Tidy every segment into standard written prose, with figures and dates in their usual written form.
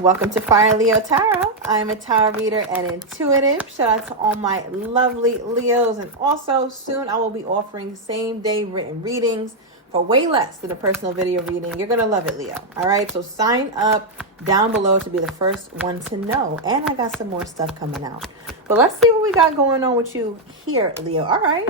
Welcome to Fire Leo Tarot. I am a tarot reader and intuitive. Shout out to all my lovely Leos. And also, soon I will be offering same-day written readings for way less than a personal video reading. You're going to love it, Leo. All right? So sign up down below to be the first one to know. And I got some more stuff coming out. But let's see what we got going on with you here, Leo. All right.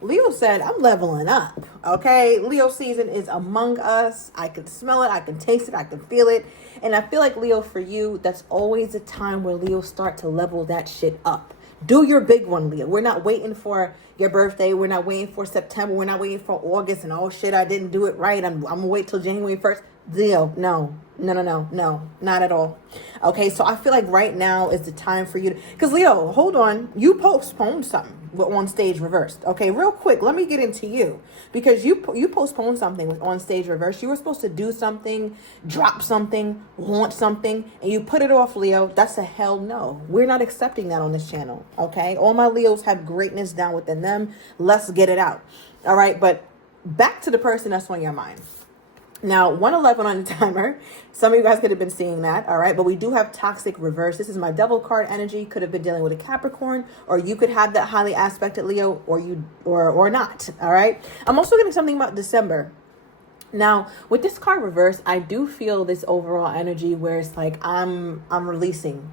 Leo said, I'm leveling up, okay? Leo season is among us. I can smell it. I can taste it. I can feel it. And I feel like, Leo, for you, that's always a time where Leo start to level that shit up. Do your big one, Leo. We're not waiting for your birthday. We're not waiting for September. We're not waiting for August. And, oh, shit, I didn't do it right. I'm going to wait till January 1st. Leo, no, not at all. Okay, so I feel like right now is the time for you to, because Leo, hold on, you postponed something with On Stage Reversed. Okay, real quick, let me get into you, because you postponed something with On Stage Reversed. You were supposed to do something, drop something, launch something, and you put it off, Leo. That's a hell no. We're not accepting that on this channel. Okay, all my Leos have greatness down within them. Let's get it out. All right, but back to the person that's on your mind. Now, 111 on the timer. Some of you guys could have been seeing that, all right? But we do have toxic reverse. This is my devil card energy. Could have been dealing with a Capricorn, or you could have that highly aspected Leo, or not, all right? I'm also getting something about December. Now, with this card reverse, I do feel this overall energy where it's like I'm releasing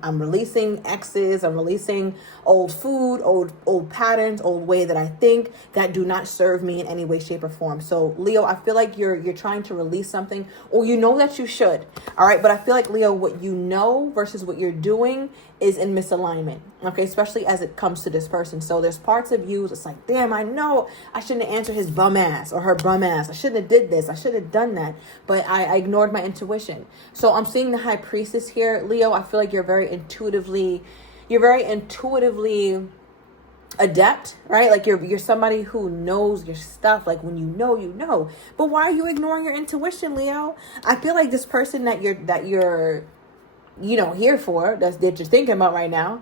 exes, I'm releasing old food, old patterns, old way that I think that do not serve me in any way, shape, or form. So, Leo, I feel like you're trying to release something, or you know that you should. All right, but I feel like, Leo, what you know versus what you're doing is in misalignment, okay, especially as it comes to this person. So there's parts of you that's like, damn, I know I shouldn't have answered his bum ass or her bum ass. I shouldn't have did this. I should have done that. But I ignored my intuition. So I'm seeing the High Priestess here. Leo, I feel like you're very intuitively adept, right? Like you're somebody who knows your stuff. Like when you know. But why are you ignoring your intuition, Leo? I feel like this person that you're here for, that you're thinking about right now,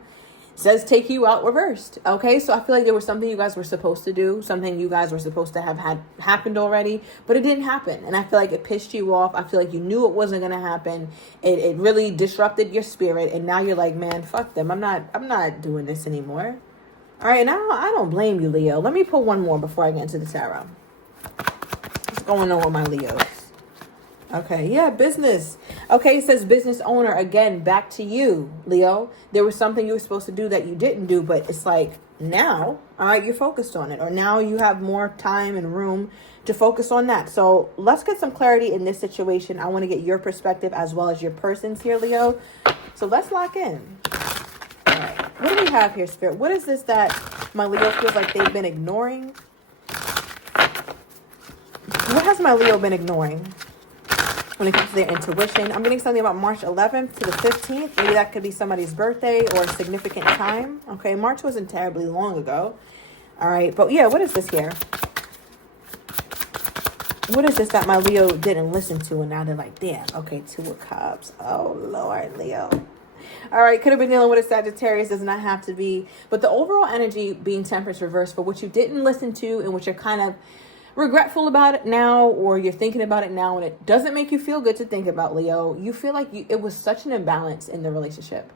says take you out reversed. Okay, so I feel like there was something you guys were supposed to do, something you guys were supposed to have had happened already, but it didn't happen. And I feel like it pissed you off. I feel like you knew it wasn't gonna happen. It really disrupted your spirit, and now you're like, man, fuck them. I'm not doing this anymore. All right, now I don't blame you, Leo. Let me pull one more before I get into the tarot. What's going on with my Leos? Okay, yeah, business. Okay, it says business owner. Again, back to you, Leo. There was something you were supposed to do that you didn't do, but it's like now, all right, you're focused on it. Or now you have more time and room to focus on that. So let's get some clarity in this situation. I want to get your perspective as well as your person's here, Leo. So let's lock in. All right, what do we have here, Spirit? What is this that my Leo feels like they've been ignoring? What has my Leo been ignoring when it comes to their intuition? I'm getting something about March 11th to the 15th. Maybe that could be somebody's birthday or a significant time. Okay, March wasn't terribly long ago. All right, but yeah, what is this here? What is this that my Leo didn't listen to, and now they're like, damn, okay, Two of Cups. Oh, Lord, Leo. All right, could have been dealing with a Sagittarius, does not have to be. But the overall energy being Temperance reversed for what you didn't listen to and what you're kind of regretful about it now, or you're thinking about it now and it doesn't make you feel good to think about, Leo. You feel like it was such an imbalance in the relationship.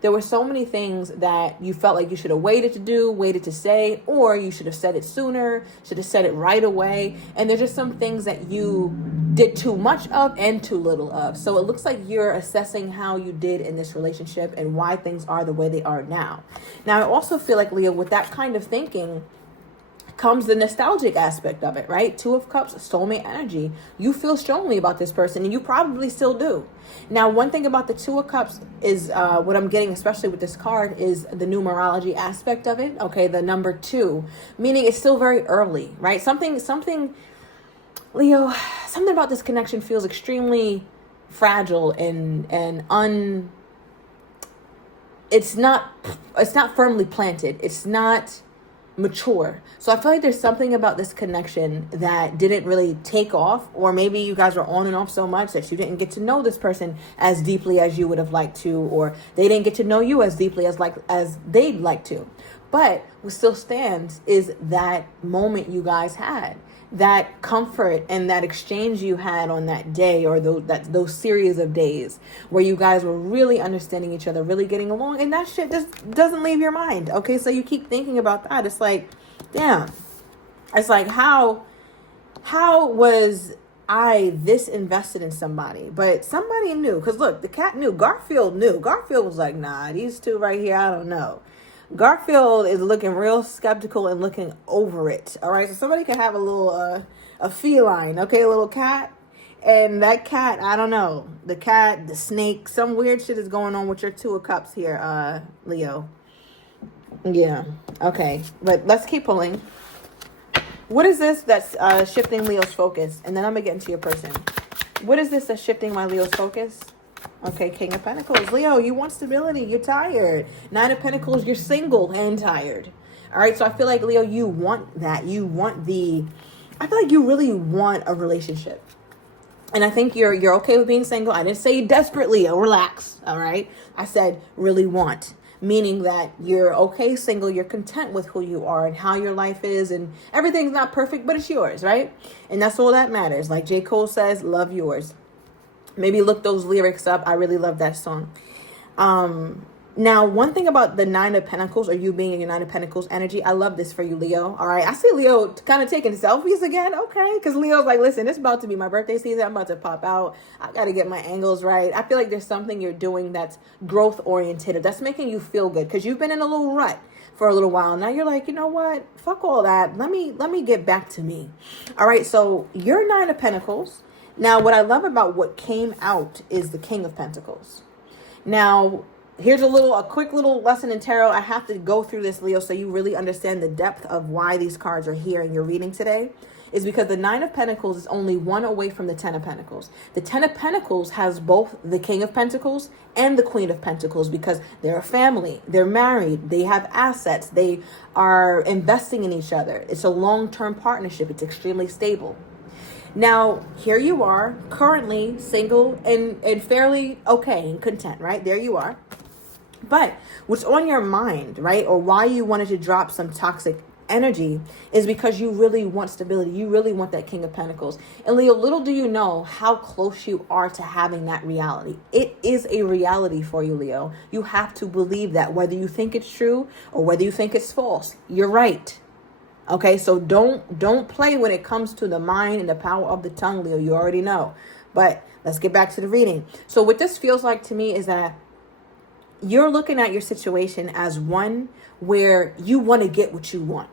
There were so many things that you felt like you should have waited to do, waited to say, or you should have said it sooner, should have said it right away. And there's just some things that you did too much of and too little of. So it looks like you're assessing how you did in this relationship and why things are the way they are now. Now, I also feel like, Leo, with that kind of thinking comes the nostalgic aspect of it, right? Two of Cups, soulmate energy. You feel strongly about this person, and you probably still do. Now, one thing about the Two of Cups is what I'm getting, especially with this card, is the numerology aspect of it. Okay, the number 2, meaning it's still very early, right? Something, Leo, something about this connection feels extremely fragile and it's not firmly planted. It's not mature. So I feel like there's something about this connection that didn't really take off, or maybe you guys were on and off so much that you didn't get to know this person as deeply as you would have liked to, or they didn't get to know you as deeply as they'd like to. But what still stands is that moment you guys had. that comfort and that exchange you had on that day, or those series of days where you guys were really understanding each other, really getting along, and that shit just doesn't leave your mind. Okay, so you keep thinking about that. It's like, damn. It's like, how was I this invested in somebody? But somebody knew, because look, the cat knew. Garfield knew. Garfield was like, nah, these two right here, I don't know. Garfield is looking real skeptical and looking over it. All right, so somebody can have a little a feline, okay, a little cat, and that cat, I don't know, the cat, the snake, some weird shit is going on with your Two of Cups here, Leo. Yeah, okay, but let's keep pulling. What is this that's shifting Leo's focus? And then I'm gonna get into your person. What is this that's shifting my Leo's focus? Okay, King of Pentacles. Leo, you want stability. You're tired. Nine of Pentacles, you're single and tired. All right, so I feel like, Leo, you want that. You want I feel like you really want a relationship. And I think you're okay with being single. I didn't say desperately, relax, all right? I said really want, meaning that you're okay single, you're content with who you are and how your life is, and everything's not perfect, but it's yours, right? And that's all that matters. Like J. Cole says, love yours. Maybe look those lyrics up. I really love that song. Now, one thing about the Nine of Pentacles, or you being in your Nine of Pentacles energy, I love this for you, Leo. All right, I see Leo kind of taking selfies again. Okay, because Leo's like, listen, it's about to be my birthday season. I'm about to pop out. I got to get my angles right. I feel like there's something you're doing that's growth oriented, that's making you feel good, because you've been in a little rut for a little while. Now you're like, you know what? Fuck all that. Let me get back to me. All right, so your Nine of Pentacles. Now, what I love about what came out is the King of Pentacles. Now, here's a quick little lesson in tarot. I have to go through this, Leo, so you really understand the depth of why these cards are here in your reading today. Is because the Nine of Pentacles is only one away from the Ten of Pentacles. The Ten of Pentacles has both the King of Pentacles and the Queen of Pentacles, because they're a family, they're married, they have assets, they are investing in each other. It's a long-term partnership. It's extremely stable. Now, here you are, currently single and fairly okay and content, right? There you are. But what's on your mind, right, or why you wanted to drop some toxic energy, is because you really want stability. You really want that King of Pentacles. And Leo, little do you know how close you are to having that reality. It is a reality for you, Leo. You have to believe that, whether you think it's true or whether you think it's false. You're right. Okay, so don't play when it comes to the mind and the power of the tongue, Leo. You already know. But let's get back to the reading. So what this feels like to me is that you're looking at your situation as one where you want to get what you want.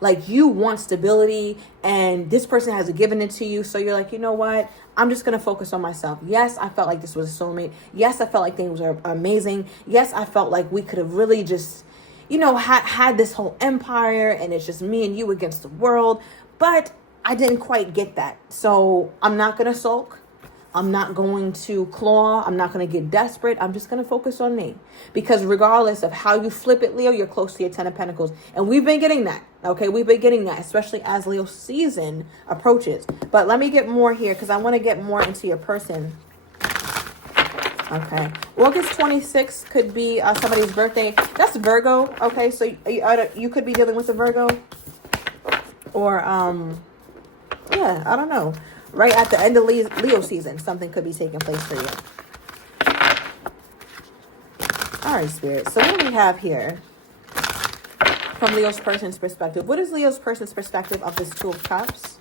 Like, you want stability, and this person hasn't given it to you. So you're like, you know what? I'm just going to focus on myself. Yes, I felt like this was a soulmate. Yes, I felt like things were amazing. Yes, I felt like we could have really just, had this whole empire, and it's just me and you against the world. But I didn't quite get that. So I'm not going to sulk. I'm not going to claw. I'm not going to get desperate. I'm just going to focus on me. Because regardless of how you flip it, Leo, you're close to your Ten of Pentacles. And we've been getting that. Okay, we've been getting that, especially as Leo season approaches. But let me get more here, because I want to get more into your person. Okay, August 26th could be somebody's birthday. That's Virgo. Okay, so you could be dealing with a Virgo, or yeah, I don't know. Right at the end of Leo season, something could be taking place for you. All right, Spirit. So what do we have here from Leo's person's perspective? What is Leo's person's perspective of this Two of Cups?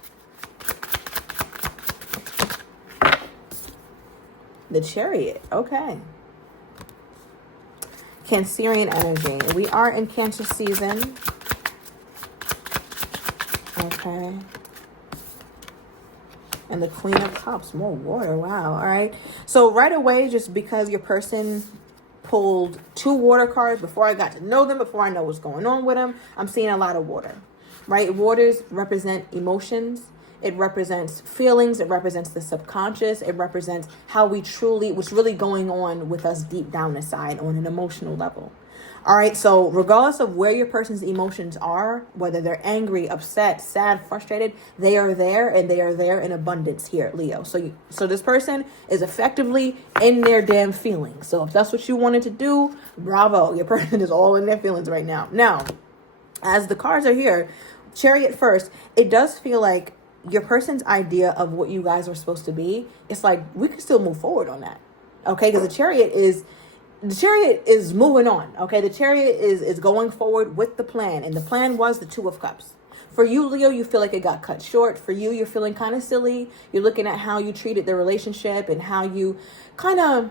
The Chariot. Okay. Cancerian energy. We are in Cancer season. Okay. And the Queen of Cups. More water. Wow. All right. So right away, just because your person pulled two water cards before I got to know them, before I know what's going on with them, I'm seeing a lot of water. Right? Waters represent emotions. It represents feelings. It represents the subconscious. It represents how what's really going on with us deep down inside on an emotional level. All right. So regardless of where your person's emotions are, whether they're angry, upset, sad, frustrated, they are there, and they are there in abundance here, Leo. So this person is effectively in their damn feelings. So if that's what you wanted to do, bravo. Your person is all in their feelings right now. Now, as the cards are here, Chariot first, it does feel like your person's idea of what you guys are supposed to be, it's like we can still move forward on that. Okay, because the chariot is moving on. Okay, the chariot is going forward with the plan, and the plan was the Two of Cups. For you, Leo, you feel like it got cut short. For you, you're feeling kind of silly. You're looking at how you treated the relationship and how you kind of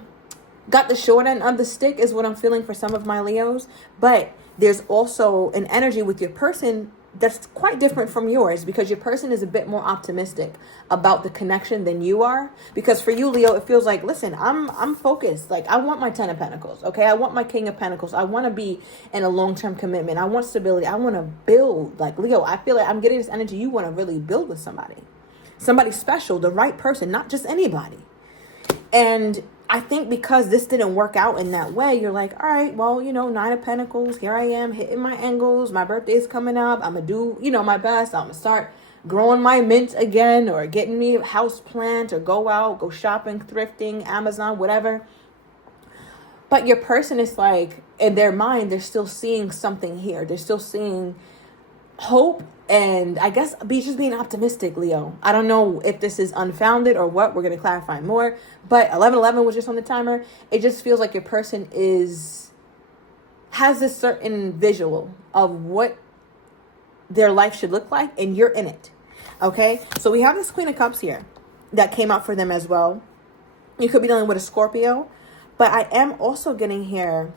got the short end of the stick is what I'm feeling for some of my Leos. But there's also an energy with your person that's quite different from yours, because your person is a bit more optimistic about the connection than you are. Because for you, Leo, it feels like, listen, I'm focused. Like, I want my 10 of Pentacles. Okay, I want my King of Pentacles. I want to be in a long-term commitment. I want stability. I want to build. Like, Leo, I feel like I'm getting this energy. You want to really build with somebody special, the right person, not just anybody. And I think because this didn't work out in that way, you're like, all right, well, 9 of Pentacles, here I am hitting my angles. My birthday's coming up. I'm going to do, my best. I'm going to start growing my mint again, or getting me a house plant, or go out, go shopping, thrifting, Amazon, whatever. But your person is like, in their mind, they're still seeing something here. They're still seeing hope. And I guess just being optimistic, Leo. I don't know if this is unfounded or what. We're going to clarify more. But 1111 was just on the timer. It just feels like your person has this certain visual of what their life should look like, and you're in it. Okay? So we have this Queen of Cups here that came out for them as well. You could be dealing with a Scorpio. But I am also getting here,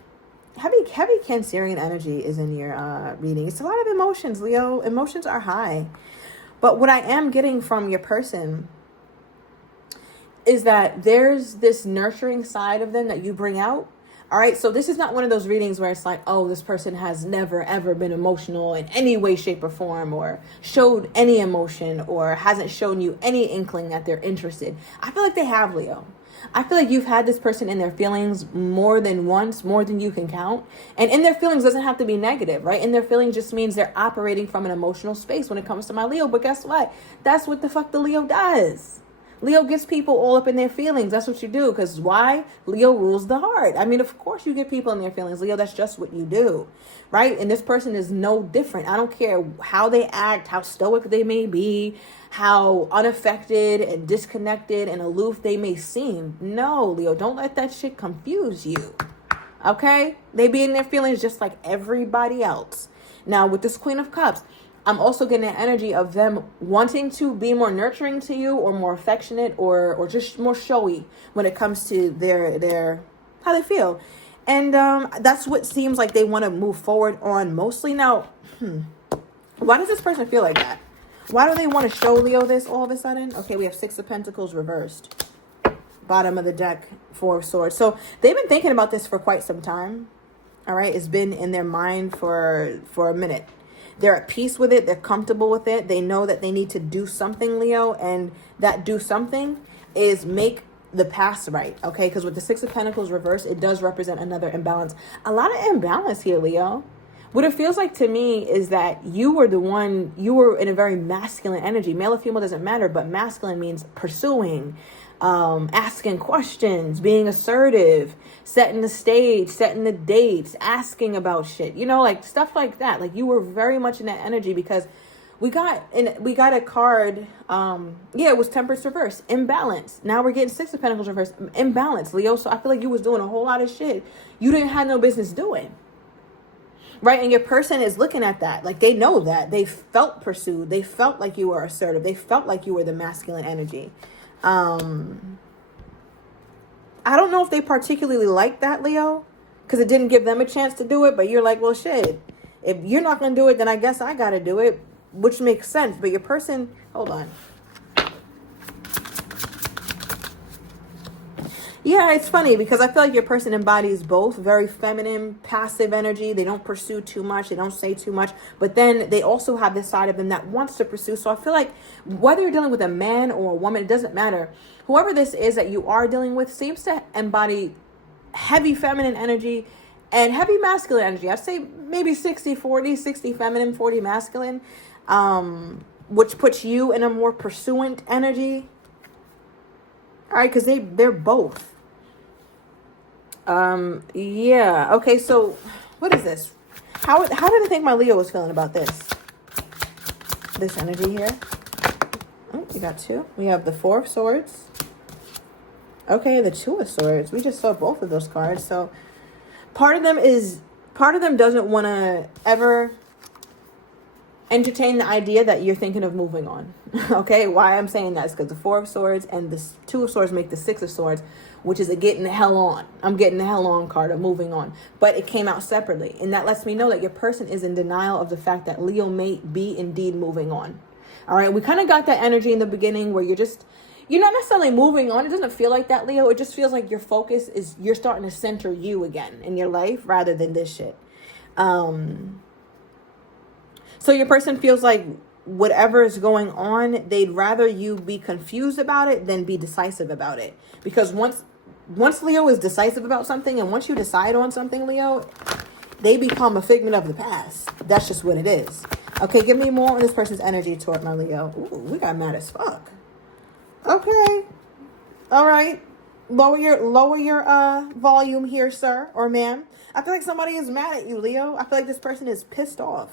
heavy Cancerian energy is in your reading. It's a lot of emotions, Leo. Emotions are high. But what I am getting from your person is that there's this nurturing side of them that you bring out. All right, so this is not one of those readings where it's like, oh, this person has never, ever been emotional in any way, shape, or form, or showed any emotion, or hasn't shown you any inkling that they're interested. I feel like they have, Leo. I feel like you've had this person in their feelings more than once, more than you can count. And in their feelings doesn't have to be negative, right? In their feelings just means they're operating from an emotional space when it comes to my Leo. But guess what? That's what the fuck the Leo does. Leo gets people all up in their feelings. That's what you do. Because why? Leo rules the heart. I mean, of course you get people in their feelings, Leo. That's just what you do, right? And this person is no different. I don't care how they act, how stoic they may be, how unaffected and disconnected and aloof they may seem. No, Leo, don't let that shit confuse you. Okay? They be in their feelings just like everybody else. Now, with this Queen of Cups, I'm also getting an energy of them wanting to be more nurturing to you, or more affectionate, or just more showy when it comes to their how they feel. And that's what seems like they want to move forward on mostly. Now, why does this person feel like that? Why do they want to show Leo this all of a sudden? Okay, we have 6 of Pentacles reversed. Bottom of the deck, 4 of Swords. So they've been thinking about this for quite some time. All right, it's been in their mind for a minute. They're at peace with it. They're comfortable with it. They know that they need to do something, Leo. And that do something is make the past right. Okay, because with the 6 of Pentacles reversed, it does represent another imbalance. A lot of imbalance here, Leo. What it feels like to me is that you were in a very masculine energy. Male or female doesn't matter, but masculine means pursuing, asking questions, being assertive, setting the stage, setting the dates, asking about shit, like stuff like that. Like you were very much in that energy, because we got a card. It was Temperance reverse, imbalance. Now we're getting 6 of Pentacles reverse, imbalance, Leo. So I feel like you was doing a whole lot of shit you didn't have no business doing. Right, and your person is looking at that. Like, they know that. They felt pursued. They felt like you were assertive. They felt like you were the masculine energy. I don't know if they particularly like that, Leo, because it didn't give them a chance to do it. But you're like, well, shit. If you're not going to do it, then I guess I got to do it, which makes sense. But your person, hold on. Yeah, it's funny because I feel like your person embodies both. Very feminine, passive energy. They don't pursue too much. They don't say too much. But then they also have this side of them that wants to pursue. So I feel like whether you're dealing with a man or a woman, it doesn't matter. Whoever this is that you are dealing with seems to embody heavy feminine energy and heavy masculine energy. I'd say maybe 60-40, 60 feminine, 40 masculine, which puts you in a more pursuant energy. All right, because they're both. Yeah. Okay, so what is this? How did I think my Leo was feeling about this? This energy here? got two. We have the Four of Swords. Okay, the Two of Swords. We just saw both of those cards. So part of them doesn't want to ever entertain the idea that you're thinking of moving on. Okay, why I'm saying that is because the Four of Swords and the Two of Swords make the Six of Swords, which is a getting the hell on. I'm getting the hell on card of moving on. But it came out separately. And that lets me know that your person is in denial of the fact that Leo may be indeed moving on. All right, we kind of got that energy in the beginning where you're not necessarily moving on. It doesn't feel like that, Leo. It just feels like your focus is you're starting to center you again in your life rather than this shit. So your person feels like whatever is going on, they'd rather you be confused about it than be decisive about it. Because once Leo is decisive about something, and once you decide on something, Leo, they become a figment of the past. That's just what it is. Okay, give me more on this person's energy toward my Leo. Ooh, we got mad as fuck. Okay. All right. Lower your volume here, sir or ma'am. I feel like somebody is mad at you, Leo. I feel like this person is pissed off.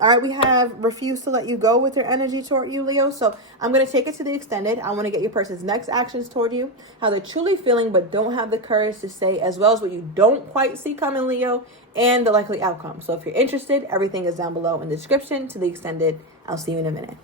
All right, we have refused to let you go with their energy toward you, Leo. So I'm going to take it to the extended. I want to get your person's next actions toward you, how they're truly feeling but don't have the courage to say, as well as what you don't quite see coming, Leo, and the likely outcome. So if you're interested, everything is down below in the description to the extended. I'll see you in a minute.